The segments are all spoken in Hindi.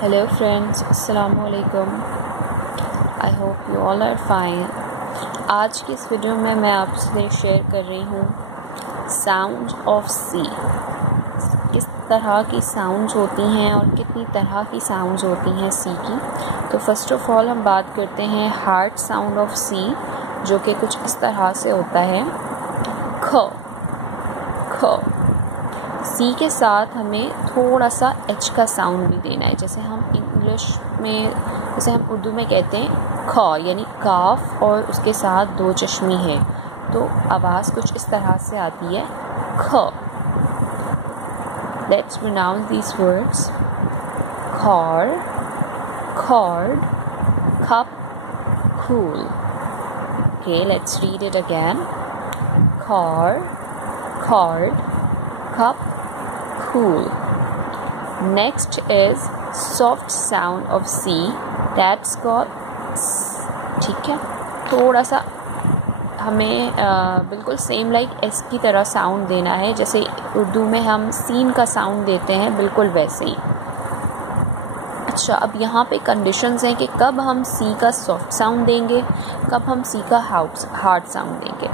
Hello friends, Assalamu alaikum. I hope you all are fine. आज की इस वीडियो में मैं आपसे शेयर कर रही हूँ साउंड ऑफ सी। किस तरह की साउंड्स होती हैं और कितनी तरह की साउंड्स होती हैं सी की। तो फर्स्ट ऑफ ऑल हम बात करते हैं हार्ड साउंड ऑफ सी, जो कि कुछ इस तरह से होता है ख ख। सी के साथ हमें थोड़ा सा एच का साउंड भी देना है, जैसे हम इंग्लिश में, जैसे हम उर्दू में कहते हैं ख, यानी काफ और उसके साथ दो चश्मी है, तो आवाज़ कुछ इस तरह से आती है ख। Let's pronounce these words car, cord, cup, cool. Okay, let's read it again. Car, cord, cup, cool. Next is soft sound of C, that's got ठीक है, थोड़ा सा हमें बिल्कुल सेम लाइक एस की तरह साउंड देना है, जैसे उर्दू में हम सीन का साउंड देते हैं, बिल्कुल वैसे ही। अच्छा, अब यहाँ पे कंडीशंस हैं कि कब हम सी का सॉफ्ट साउंड देंगे, कब हम सी का हार्ड साउंड देंगे।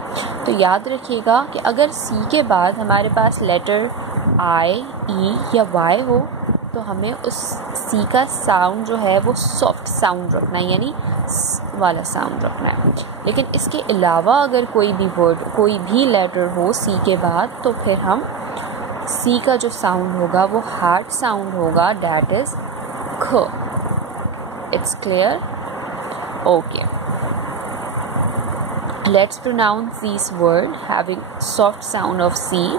तो याद रखिएगा कि अगर सी के बाद हमारे पास लेटर आई, ई या वाई हो, तो हमें उस सी का साउंड जो है वो सॉफ्ट साउंड रखना है, यानी वाला साउंड रखना है। लेकिन इसके अलावा अगर कोई भी वर्ड, कोई भी लेटर हो सी के बाद, तो फिर हम सी का जो साउंड होगा वो हार्ड साउंड होगा, डैट इज़ ख। It's clear? Okay, let's pronounce these words having soft sound of C.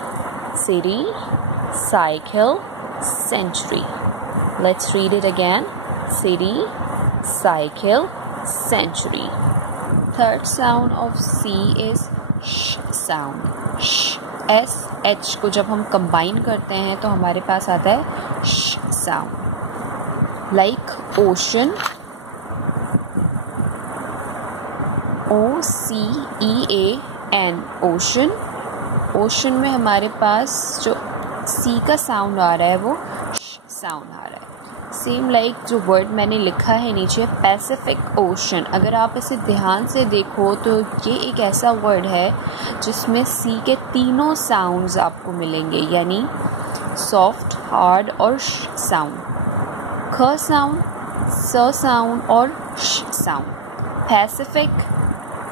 City, cycle, century. Let's read it again. City, cycle, century. Third sound of C is sh sound. sh, s, h को जब हम combine करते हैं तो हमारे पास आता है sh sound. Like ocean, OCEAN, ocean. Ocean में हमारे पास जो सी का साउंड आ रहा है वो साउंड आ रहा है। सेम लाइक जो वर्ड मैंने लिखा है नीचे पैसिफिक ओशन, अगर आप इसे ध्यान से देखो तो ये एक ऐसा वर्ड है जिसमें सी के तीनों साउंड्स आपको मिलेंगे, यानी सॉफ्ट, हार्ड और साउंड। ख साउंड, स साउंड और साउंड। पैसिफिक,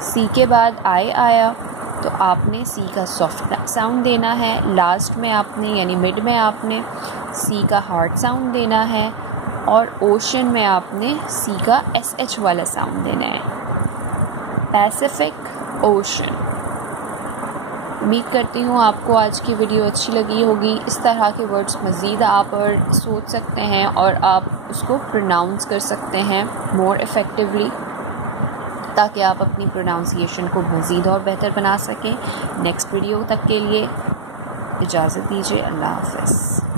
सी के बाद आई आया तो आपने सी का सॉफ्ट साउंड देना है, लास्ट में आपने यानी मिड में आपने सी का हार्ड साउंड देना है, और ओशन में आपने सी का एस एच वाला साउंड देना है। Pacific ocean. उम्मीद करती हूँ आपको आज की वीडियो अच्छी लगी होगी। इस तरह के वर्ड्स मज़ीद आप और सोच सकते हैं और आप उसको प्रोनाउंस कर सकते हैं मोर इफ़ेक्टिवली, ताकि आप अपनी प्रोनाउंसिएशन को मज़ीद और बेहतर बना सकें। नेक्स्ट वीडियो तक के लिए इजाज़त दीजिए। अल्लाह हाफ़िज़।